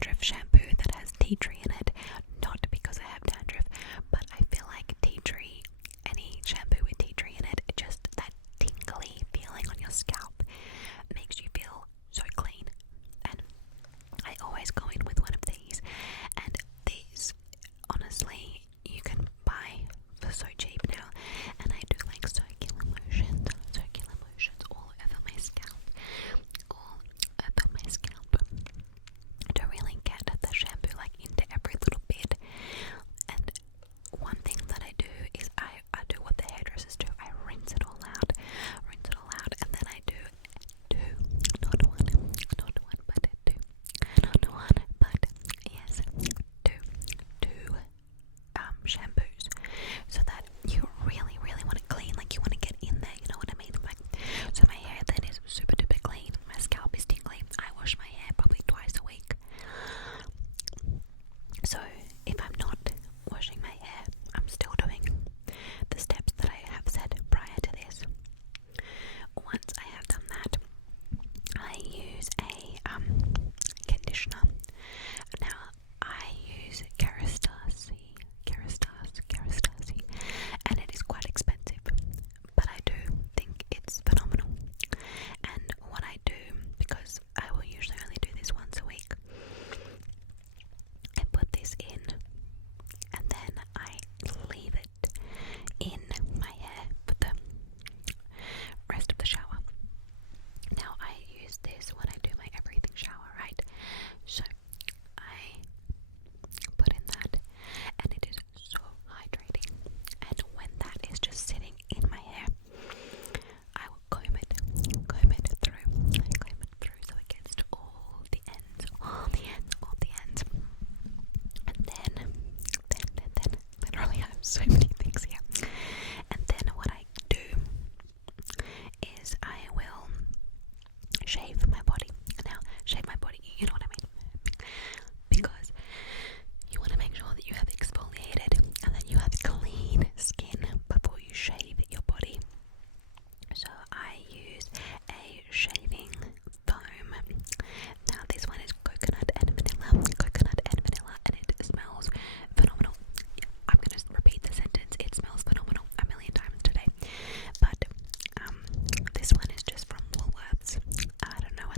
dandruff shampoo that has tea tree in it. Not because I have dandruff, but I feel like tea tree, any shampoo with tea tree in it, just that tingly feeling on your scalp makes you feel so clean. And I always go in with one of these, and these honestly you can buy for so cheap now, and I do like circular motions all over my scalp, to really get the shampoo like into every little bit. And one thing that I do is I do what the hairdressers do. I rinse it all out, and then I do not one, but two, not one, but yes, two shampoos, so that you really want it clean, like you want to get in there, you know what I mean? Like, so my hair then is super duper clean, my scalp is tingly. I wash my hair probably twice a week. So if I'm not washing my hair, I'm still doing the steps that I have said prior to this. Once I have done that, I use a conditioner. Now I use Kerastase, and it is quite expensive, but I do think it's phenomenal. And what I do, because I will usually only do this once a week, I put this in, and then I leave it in my hair for the rest of the shower. Now I use this when I do my everything shower, right? So I put in that, and it is so hydrating. And when that is just sitting in my hair, I will comb it through so it gets to all the ends. And then literally I have so many things here. And then what I do is I will shave my body. Now, shave my body, you know what I mean? Because you want to make sure that you have exfoliated and that you have clean skin before you shave your body. So I use a shaving foam. Now this one is coconut and vanilla, and it smells phenomenal. I'm going to repeat the sentence, it smells phenomenal a million times today. But this one is just from Woolworths. I don't know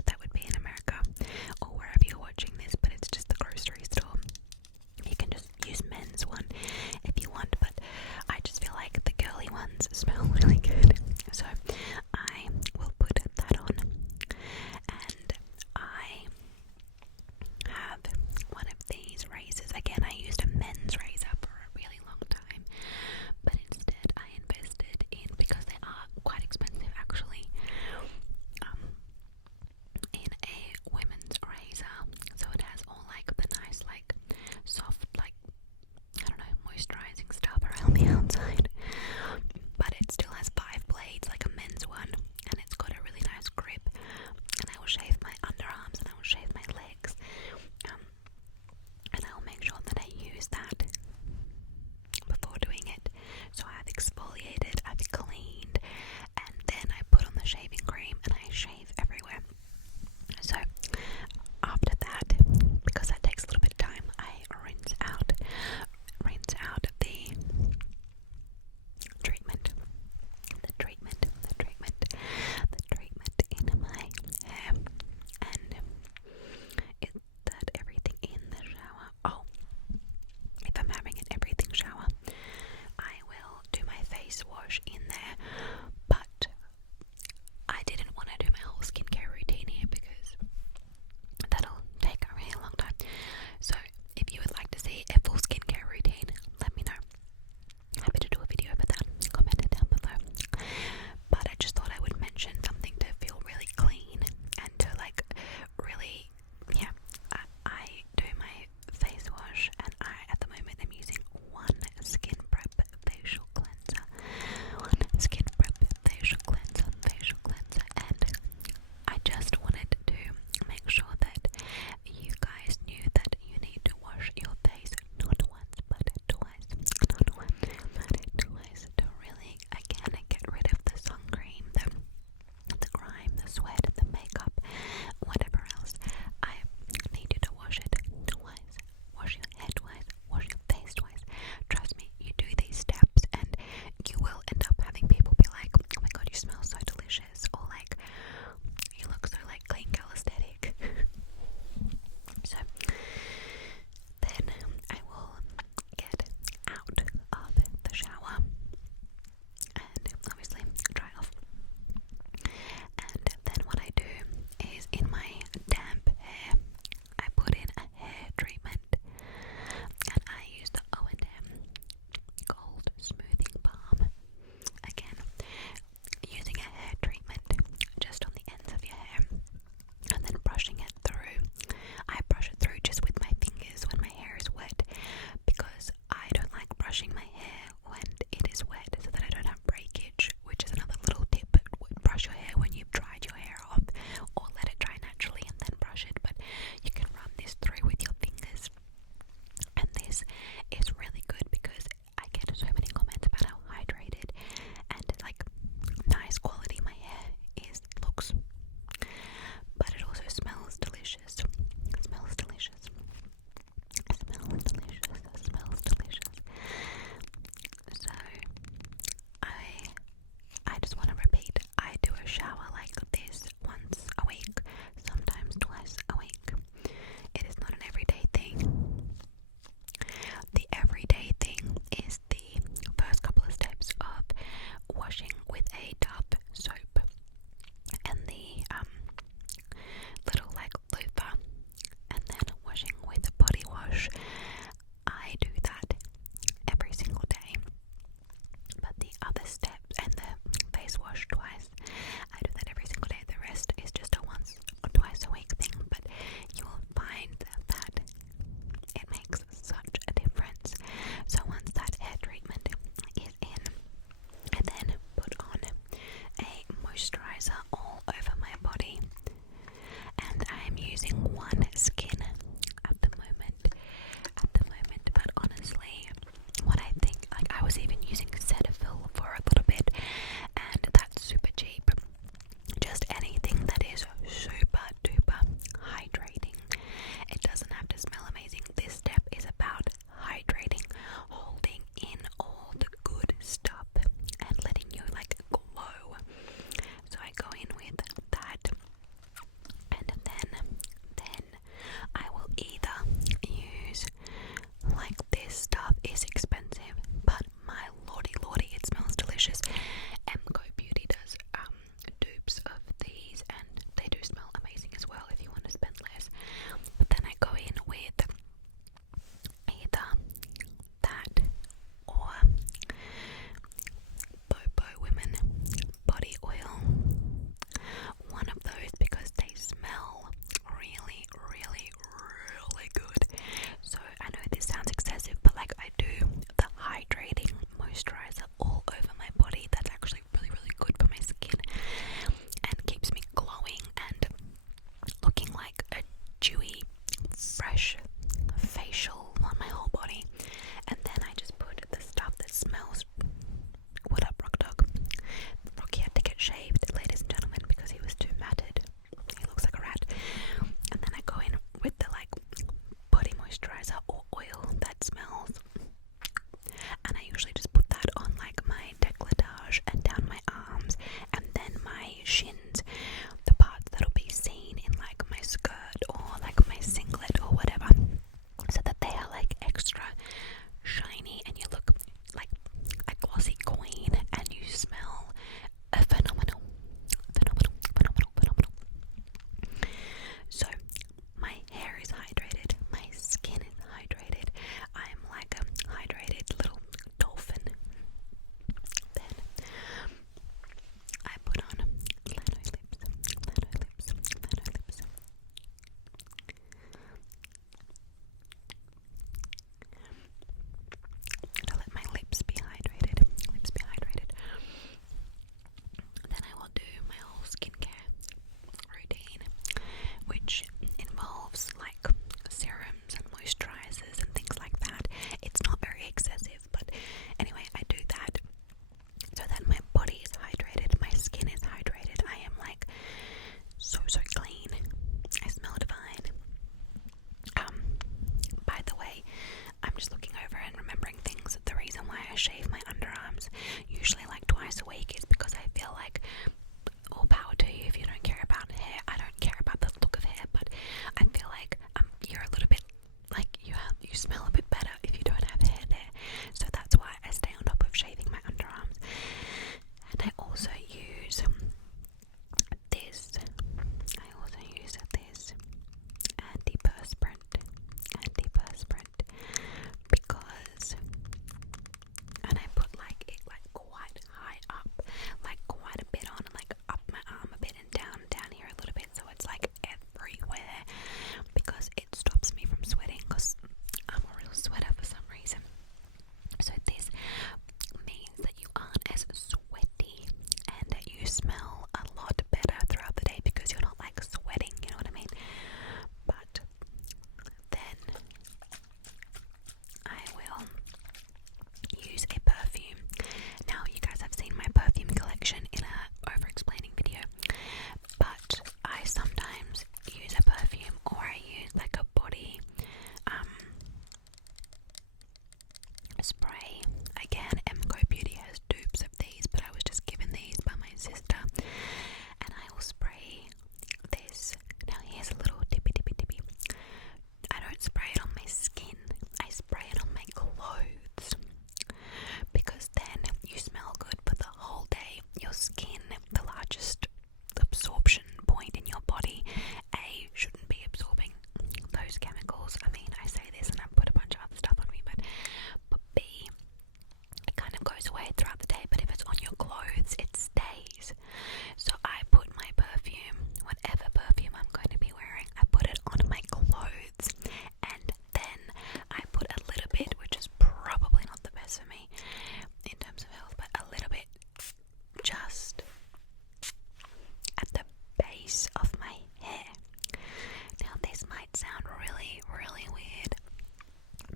might sound really, really weird,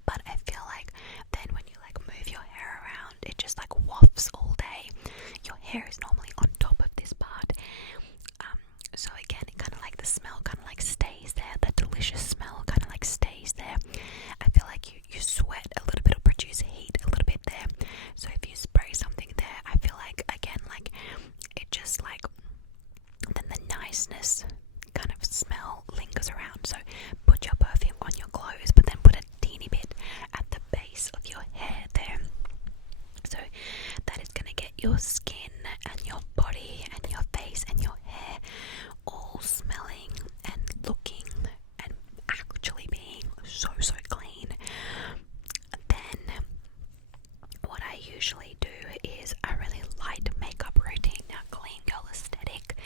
but I feel like then when you like move your hair around, it just like wafts all day. Your hair is normally on top of this part, so again, it kind of like the smell kind of like stays there. The delicious smell kind of like stays there. I feel like you sweat a little bit or produce heat a little bit there. So if you spray something there, I feel like again like it just like then the niceness kind of smell lingers around. So put your perfume on your clothes, but then put a teeny bit at the base of your hair there. So that is going to get your skin and your body and your face and your hair all smelling and looking and actually being so clean. Then what I usually do is a really light makeup routine. Now, clean girl aesthetic,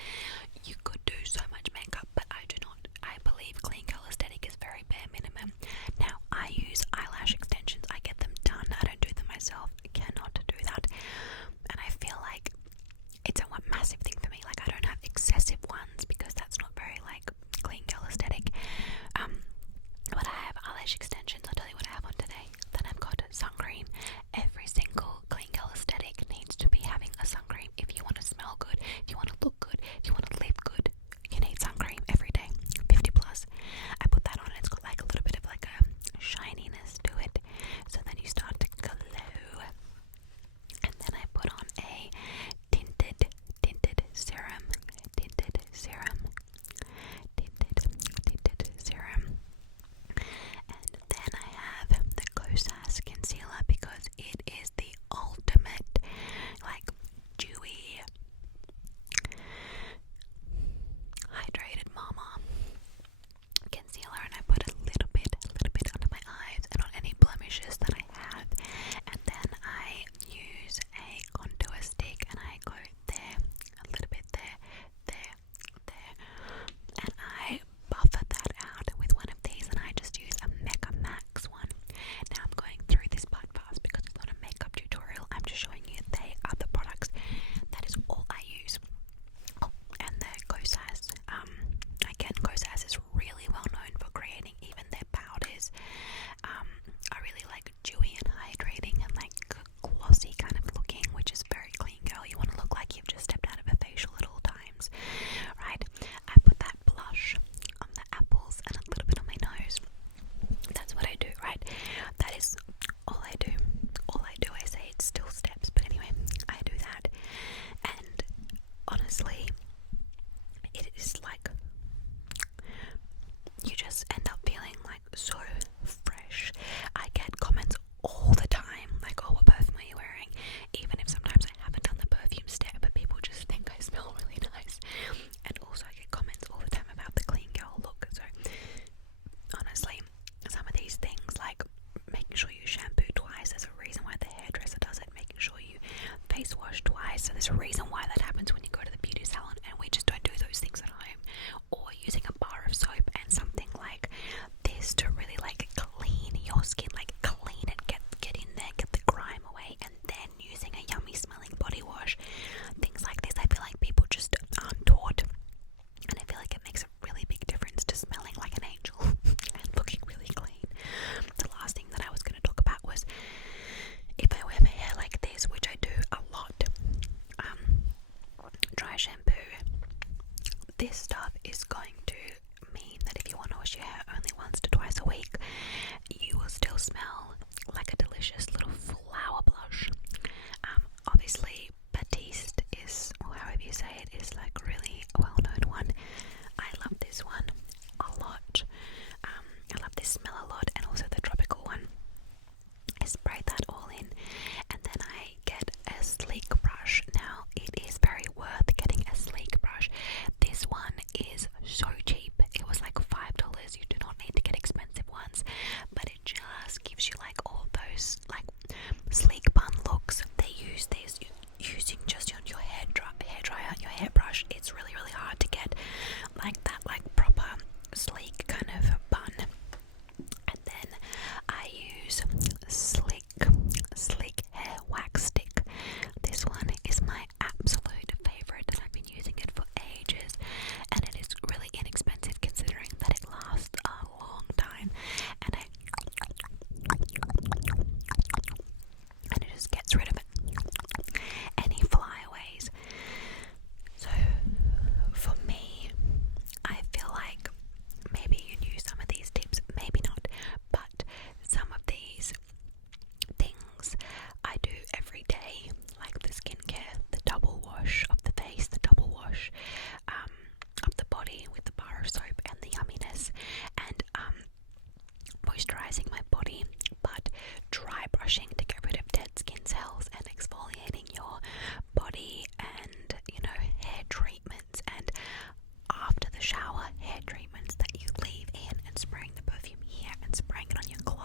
you could do so much makeup, but I do not. I believe clean girl aesthetic is very bare minimum. Now, I use eyelash extensions. I get them done. I don't do them myself. I cannot do that. And I feel like it's a massive thing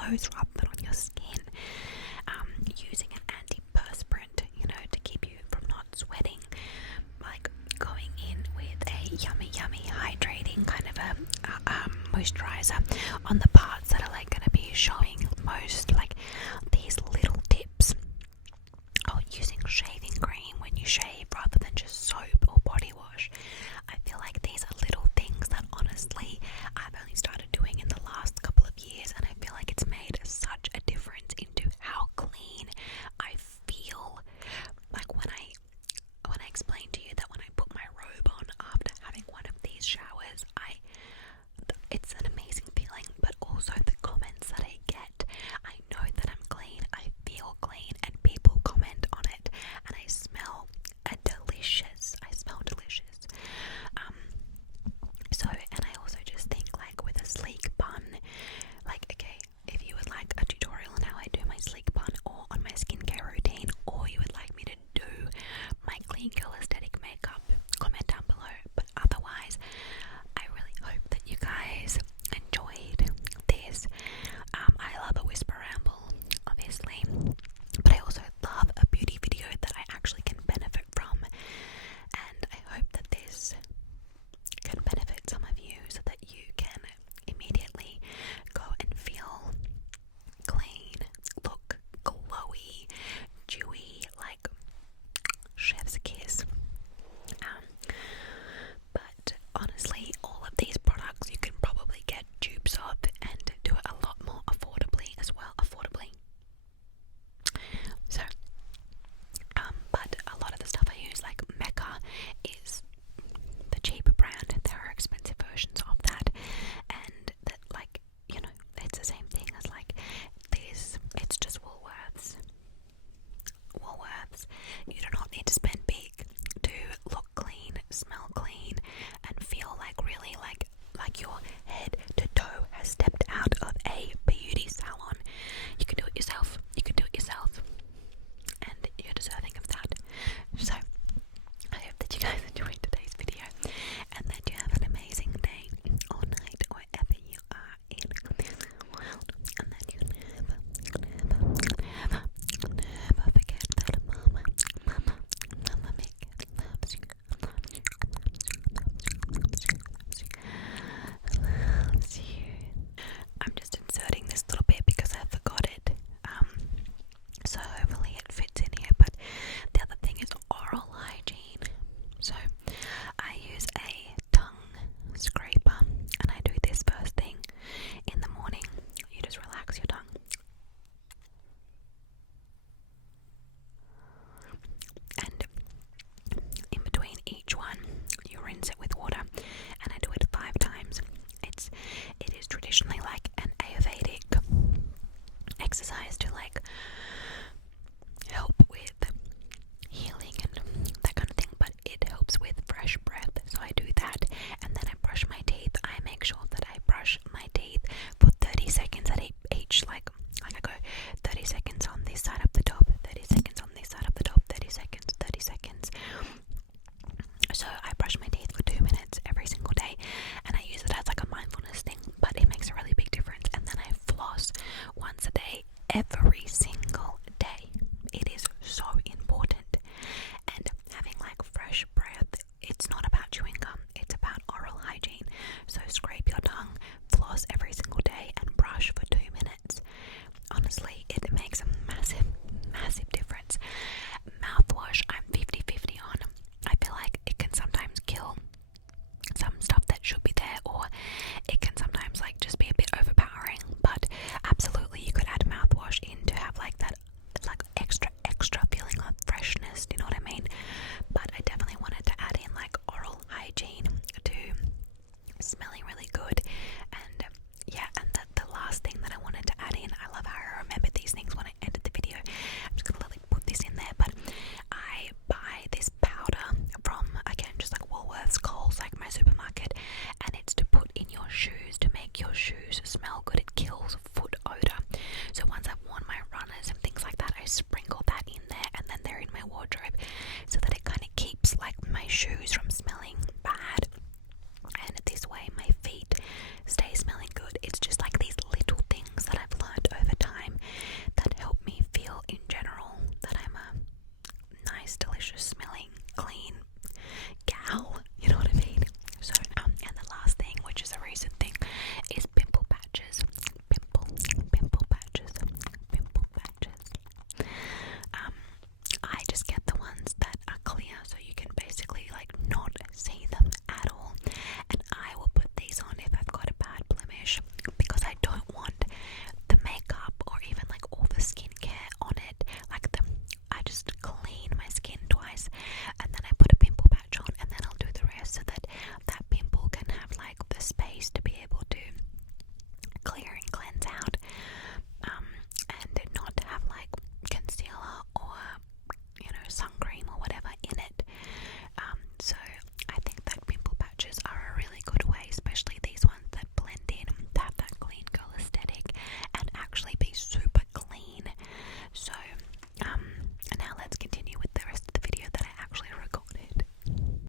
clothes rather than on your skin. Using an antiperspirant, to keep you from not sweating. Like going in with a yummy hydrating kind of a moisturizer on the parts that are like going to be showing most